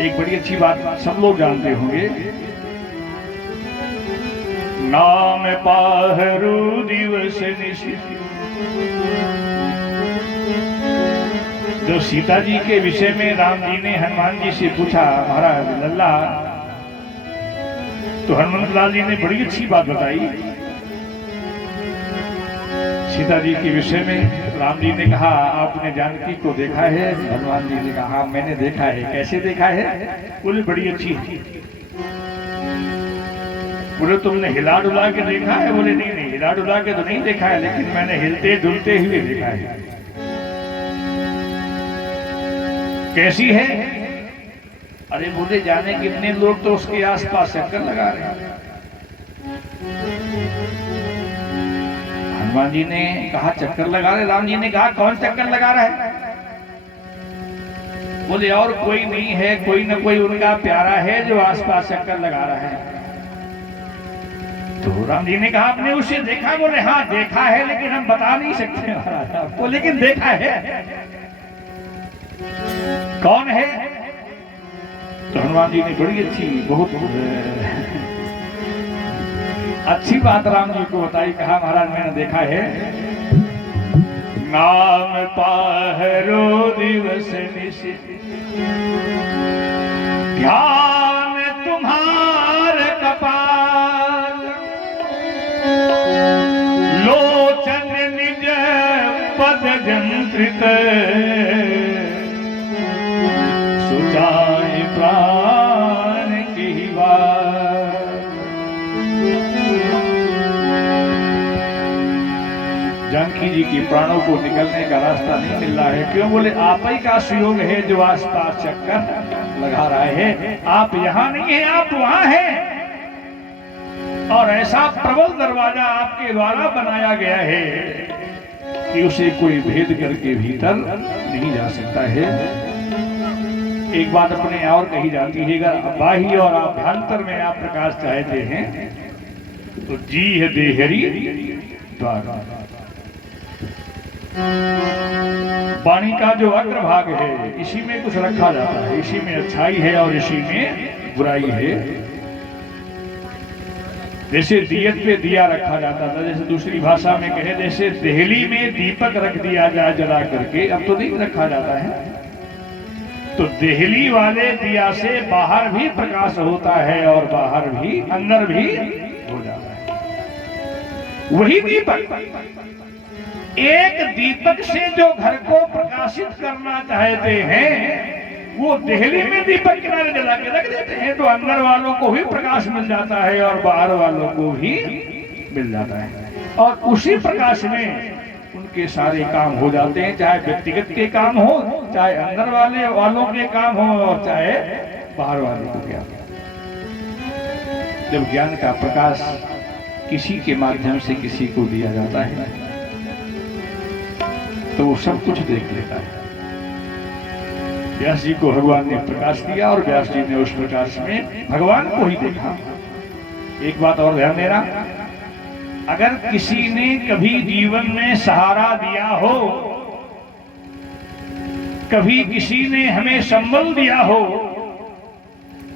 एक बड़ी अच्छी बात सब लोग जानते होंगे, नाम पाहरू दिवस निशि। जो सीता जी के विषय में राम जी ने हनुमान जी से पूछा, महाराज लल्ला, तो हनुमंत लाल जी ने बड़ी अच्छी बात बताई। सीता जी के विषय में राम जी ने कहा, आपने जानकी को देखा है? हनुमान जी ने कहा, मैंने देखा है। कैसे देखा है? बोले बड़ी अच्छी। बोले तुमने हिला डुला के देखा है? बोले नहीं नहीं, हिला डुला के तो नहीं देखा है, लेकिन मैंने हिलते डुलते हुए देखा है। कैसी है? अरे बोले जाने कितने लोग तो उसके आसपास चक्कर लगा रहे हैं। हनुमान जी ने कहा चक्कर लगा रहे? राम जी ने कहा कौन चक्कर लगा रहा है? बोले और कोई नहीं है, कोई न कोई उनका प्यारा है जो आसपास चक्कर लगा रहा है। तो राम जी ने कहा आपने उसे देखा? बोले हाँ देखा है, लेकिन हम बता नहीं सकते महाराज आपको, लेकिन देखा है। कौन है? तो हनुमान जी ने बड़ी अच्छी, बहुत अच्छी बात राम जी को बताई। कहा महाराज मैंने देखा है, नाम पाहरो दिवस निशि, ध्यान तुम्हार कपाल, लोचन निज पद जंत्रित, सुजाय प्राण की बात। जानकी जी की प्राणों को निकलने का रास्ता नहीं मिल रहा है। क्यों? बोले आप ही का सुयोग है जो आसपास चक्कर लगा रहा है। आप यहाँ नहीं है, आप वहां हैं। और ऐसा प्रबल दरवाजा आपके द्वारा बनाया गया है कि उसे कोई भेद करके भीतर नहीं जा सकता है। एक बात अपने और कही जाती है, अगर बाह्य और आभ्यंतर में आप प्रकाश चाहते हैं तो जी है देहरी द्वारा। वाणी का जो अग्रभाग है इसी में कुछ रखा जाता है, इसी में अच्छाई है और इसी में बुराई है। जैसे दियत पे दिया रखा जाता था, जैसे दूसरी भाषा में कहे जैसे देहली में दीपक रख दिया जाए जला करके, अब तो नहीं रखा जाता है। तो देहली वाले दिया से बाहर भी प्रकाश होता है और बाहर भी अंदर भी हो जाता है। वही दीपक, एक दीपक से जो घर को प्रकाशित करना चाहते हैं वो देहली में दीपक किनारे जला के रख देते हैं, तो अंदर वालों को भी प्रकाश मिल जाता है और बाहर वालों को भी मिल जाता है। और उसी प्रकाश में उनके सारे काम हो जाते हैं, चाहे व्यक्तिगत के काम हो, चाहे अंदर वालों के काम हो और चाहे बाहर वालों के काम। जब ज्ञान का प्रकाश किसी के माध्यम से किसी को दिया जाता है तो वो सब कुछ देख लेता है। व्यास जी को भगवान ने प्रकाश दिया और व्यास जी ने उस प्रकाश में भगवान को ही देखा। एक बात और ध्यान देना, अगर किसी ने कभी जीवन में सहारा दिया हो, कभी किसी ने हमें संबल दिया हो,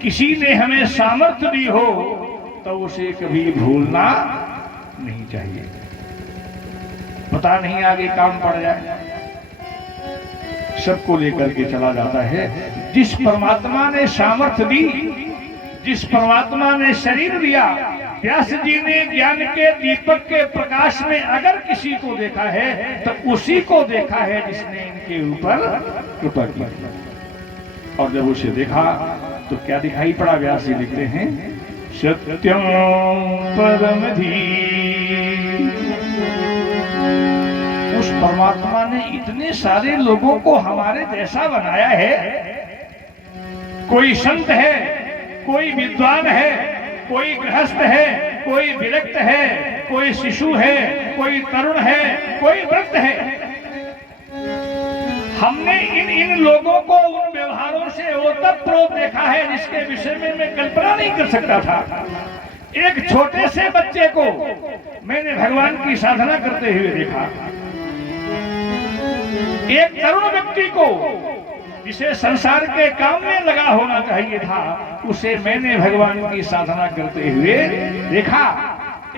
किसी ने हमें सामर्थ्य दी हो, तो उसे कभी भूलना नहीं चाहिए। पता नहीं आगे काम पड़ जाए, सबको लेकर के चला जाता है। जिस परमात्मा ने सामर्थ्य दी, जिस परमात्मा ने शरीर दिया, व्यास जी ने ज्ञान के दीपक के प्रकाश में अगर किसी को देखा है तो उसी को देखा है जिसने इनके ऊपर कृपा की। और जब उसे देखा तो क्या दिखाई पड़ा? व्यास जी लिखते हैं, सत्यम परम धीर। उस परमात्मा ने इतने सारे लोगों को हमारे जैसा बनाया है। कोई संत है, कोई विद्वान है, कोई गृहस्थ है, कोई विरक्त है, कोई शिशु है, कोई तरुण है, कोई वृद्ध है। हमने इन लोगों को उन व्यवहारों से ओतप्रोत देखा है जिसके विषय में मैं कल्पना नहीं कर सकता था। एक छोटे से बच्चे को मैंने भगवान की साधना करते हुए देखा, एक तरुण व्यक्ति को जिसे संसार के काम में लगा होना चाहिए था, उसे मैंने भगवान की साधना करते हुए देखा।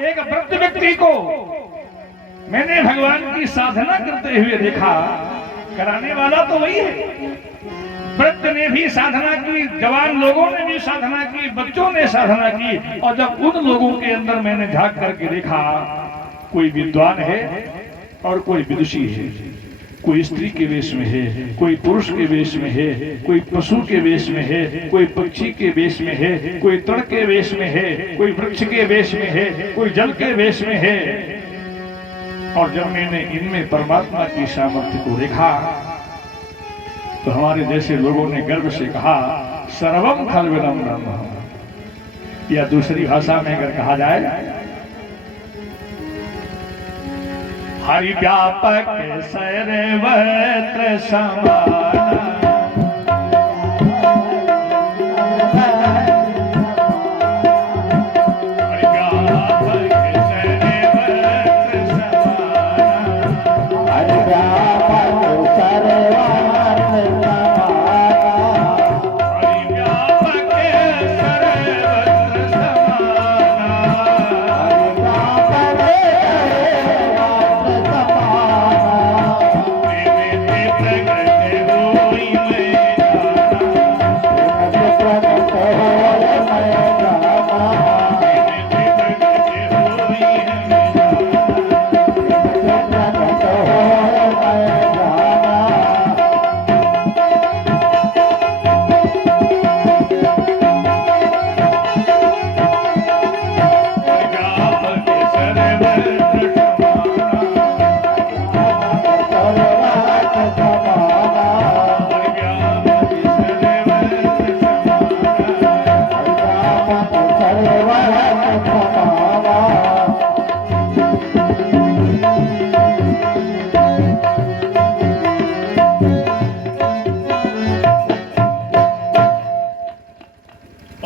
एक वृद्ध व्यक्ति को मैंने भगवान की साधना करते हुए देखा। कराने वाला तो वही है। वृद्ध ने भी साधना की, जवान लोगों ने भी साधना की, बच्चों ने साधना की। और जब उन लोगों के अंदर मैंने झांक करके देखा, कोई विद्वान है और कोई विदुषी है, कोई स्त्री के वेश में है, कोई पुरुष के वेश में है, कोई पशु के वेश में है, कोई पक्षी के वेश में है, कोई तृण के वेश में है, कोई वृक्ष के वेश में है, कोई जल के वेश में है। और जब मैंने इनमें परमात्मा की सामर्थ्य को देखा तो हमारे जैसे लोगों ने गर्व से कहा, सर्वम खलविदं ब्रह्म। या दूसरी भाषा में अगर कहा जाए, हरि व्यापक सर्वत्र समाना।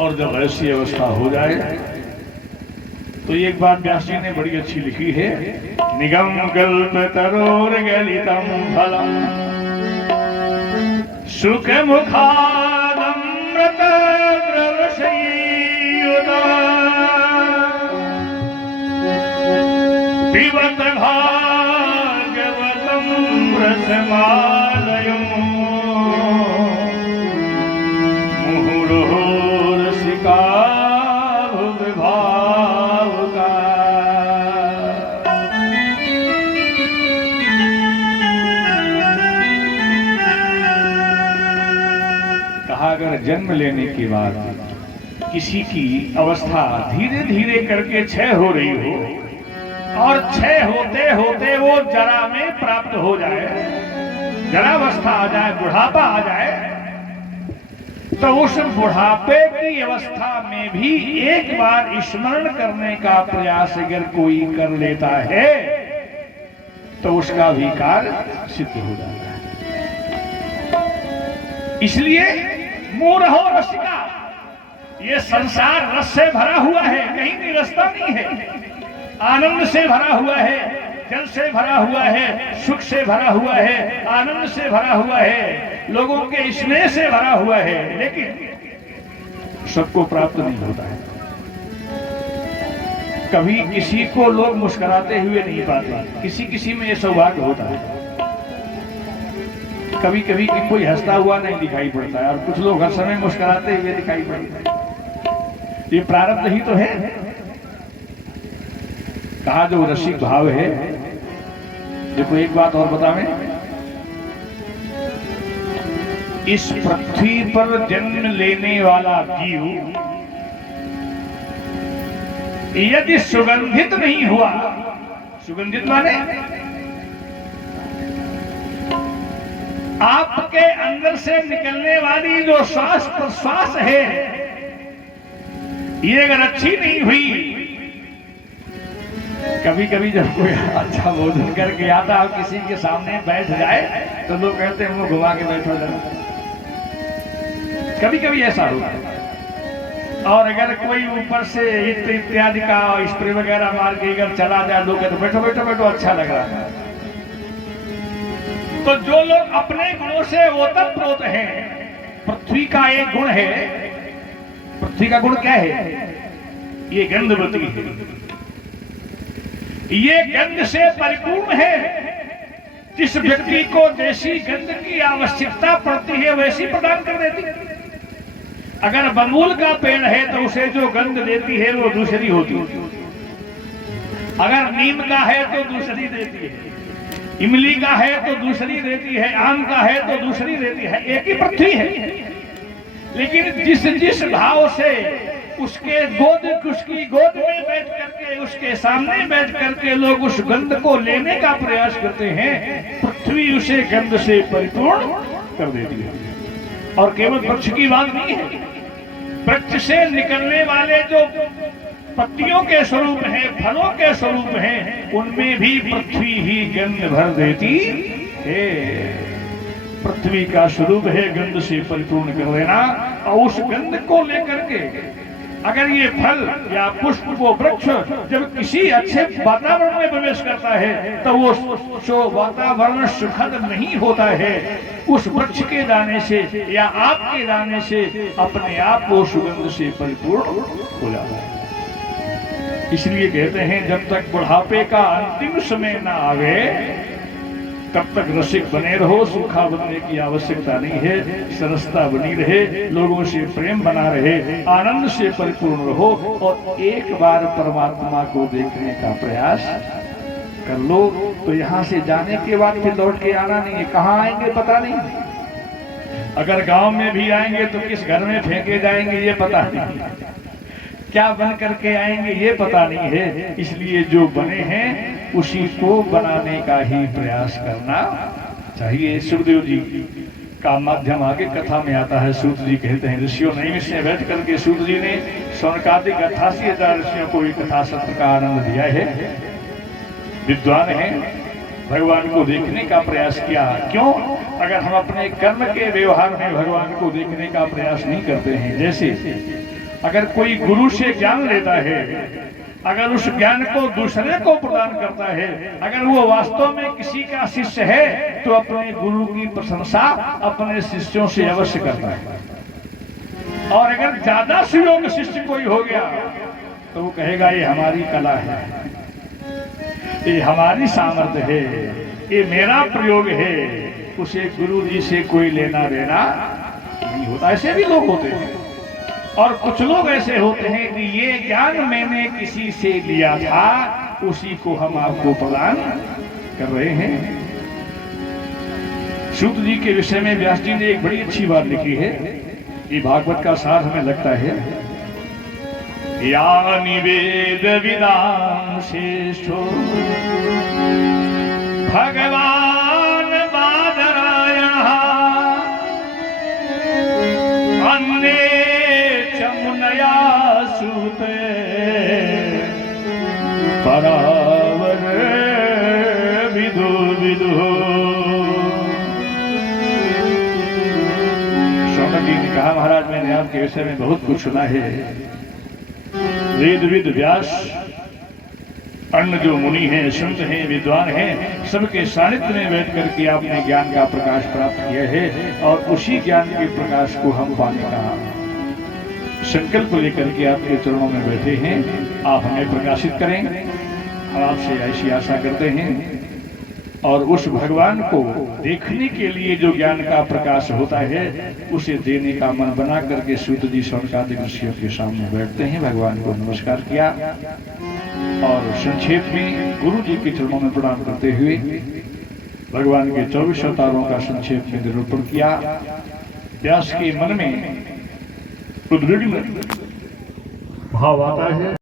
और जब ऐसी अवस्था हो जाए तो एक बात व्यास जी ने बड़ी अच्छी लिखी है, निगम कल्प तरोर गलितम फलम सुख मुखादमृत प्रवशयुदा पिबत भागवतम रसमालयम् मुहुर्मुहुः विभाव का। कहा, अगर जन्म लेने के बाद किसी की अवस्था धीरे धीरे करके क्षय हो रही हो और क्षय होते होते वो जरा में प्राप्त हो जाए, जरावस्था आ जाए, बुढ़ापा आ जाए, तो उस बुढ़ापे की अवस्था में भी एक बार स्मरण करने का प्रयास अगर कोई कर लेता है तो उसका भी कार्य सिद्ध हो जाता है। इसलिए मूढ़ो रसिका, ये संसार रस से भरा हुआ है, कहीं भी रास्ता नहीं है। आनंद से भरा हुआ है, जल से भरा हुआ है, सुख से भरा हुआ है, आनंद से भरा हुआ है, लोगों के स्नेह से भरा हुआ है, लेकिन सबको प्राप्त नहीं होता है। कभी किसी को लोग मुस्कुराते हुए नहीं पाते, किसी किसी में ये सौभाग्य होता है। कभी कभी कि कोई हंसता हुआ नहीं दिखाई पड़ता है और कुछ लोग हर समय मुस्कुराते हुए दिखाई पड़ते हैं। ये प्रारब्ध ही तो है। कहा, जो रसिक भाव है, देखो एक बात और बतावें, इस पृथ्वी पर जन्म लेने वाला जीव यदि सुगंधित नहीं हुआ, सुगंधित माने आपके अंदर से निकलने वाली जो श्वास प्रश्वास है, ये अगर अच्छी नहीं हुई, कभी कभी जब कोई अच्छा भोजन करके आता और किसी के सामने बैठ जाए तो लोग कहते हैं, मुंह घुमा के बैठो जरा। कभी कभी ऐसा होता है। और अगर कोई ऊपर से इत्र इत्यादि का स्प्रे वगैरह मार के अगर चला जाए, लोग कहते बैठो बैठो बैठो, अच्छा लग रहा है। तो जो लोग अपने गुणों से ओतप्रोत हैं, पृथ्वी का एक गुण है, पृथ्वी का गुण क्या है? ये गंधवती है, ये गंध से परिपूर्ण है। जिस व्यक्ति को जैसी गंध की आवश्यकता पड़ती है वैसी प्रदान कर देती है। अगर बबूल का पेड़ है तो उसे जो गंध देती है वो दूसरी होती है, अगर नीम का है तो दूसरी देती है, इमली का है तो दूसरी देती है, आम का है तो दूसरी देती है। एक ही पृथ्वी है, लेकिन जिस जिस भाव से उसकी गोद में बैठ करके, उसके सामने बैठ करके लोग उस गंध को लेने का प्रयास करते हैं, पृथ्वी उसे गंध से परिपूर्ण कर देती है। और केवल वृक्ष की बात नहीं है, वृक्ष से निकलने वाले जो पत्तियों के स्वरूप हैं, फलों के स्वरूप हैं, उनमें भी पृथ्वी ही गंध भर देती है। पृथ्वी का स्वरूप है गंध से परिपूर्ण कर देना। और उस गंध को लेकर के अगर ये फल या पुष्प वो वृक्ष जब किसी अच्छे वातावरण में प्रवेश करता है तो वो जो वातावरण सुखद नहीं होता है, उस वृक्ष के दाने से या आपके दाने से अपने आप वो सुगंध से परिपूर्ण हो जाता है। इसलिए कहते हैं जब तक बुढ़ापे का अंतिम समय ना आवे तब तक रसिक बने रहो, सूखा बनने की आवश्यकता नहीं है, सरसता बनी रहे, लोगों से प्रेम बना रहे, आनंद से परिपूर्ण रहो और एक बार परमात्मा को देखने का प्रयास कर लो। तो यहाँ से जाने के बाद फिर लौट के आना नहीं है। कहाँ आएंगे पता नहीं, अगर गांव में भी आएंगे तो किस घर में फेंके जाएंगे ये पता नहीं, क्या बन करके आएंगे ये पता नहीं है। इसलिए जो बने हैं उसी को बनाने का ही प्रयास करना चाहिए। सुखदेव जी का माध्यम आगे कथा में आता है। सूत जी कहते हैं ऋषियों ने में बैठ करके सूत जी ने सौनकादिक 88,000 ऋषियों को एक कथा सत्र का आनंद दिया है। विद्वान है, भगवान को देखने का प्रयास किया। क्यों? अगर हम अपने कर्म के व्यवहार में भगवान को देखने का प्रयास नहीं करते हैं, जैसे अगर कोई गुरु से ज्ञान लेता है, अगर उस ज्ञान को दूसरे को प्रदान करता है, अगर वो वास्तव में किसी का शिष्य है तो अपने गुरु की प्रशंसा अपने शिष्यों से अवश्य करता है। और अगर ज्यादा सुयोग शिष्य कोई हो गया तो वो कहेगा ये हमारी कला है, ये हमारी सामर्थ्य है, ये मेरा प्रयोग है। उसे गुरु जी से कोई लेना देना नहीं होता। ऐसे भी लोग होते हैं। और कुछ लोग ऐसे होते हैं कि ये ज्ञान मैंने किसी से लिया था, उसी को हम आपको प्रदान कर रहे हैं। सूत जी के विषय में व्यास जी ने एक बड़ी अच्छी बात लिखी है। ये भागवत का सार हमें लगता है। या निवेद विदाम श्रेष्ठो भगवान बादरायण अन्य चमुनया सूते परावर विदु विदु। शौनक जी ने कहा महाराज मैंने आपके विषय में बहुत कुछ सुना है। वेद विद व्यास अन्य जो मुनि हैं, संत हैं, विद्वान हैं, सबके सानिध्य में बैठ करके आपने ज्ञान का प्रकाश प्राप्त किया है और उसी ज्ञान के प्रकाश को हम पाने का संकल्प लेकर के आपके चरणों में बैठे हैं। आप हमें प्रकाशित करें, हम आपसे ऐसी आशा करते हैं। और उस भगवान को देखने के लिए जो ज्ञान का प्रकाश होता है उसे देने का मन बना करके सूत जी सौनकादिक ऋषियों के सामने बैठते हैं। भगवान को नमस्कार किया और संक्षेप में गुरु जी के चरणों में प्रणाम करते हुए भगवान के 24 अवतारों का संक्षेप में निरूपण किया। व्यास के मन में उद्विग्न भाव आता है।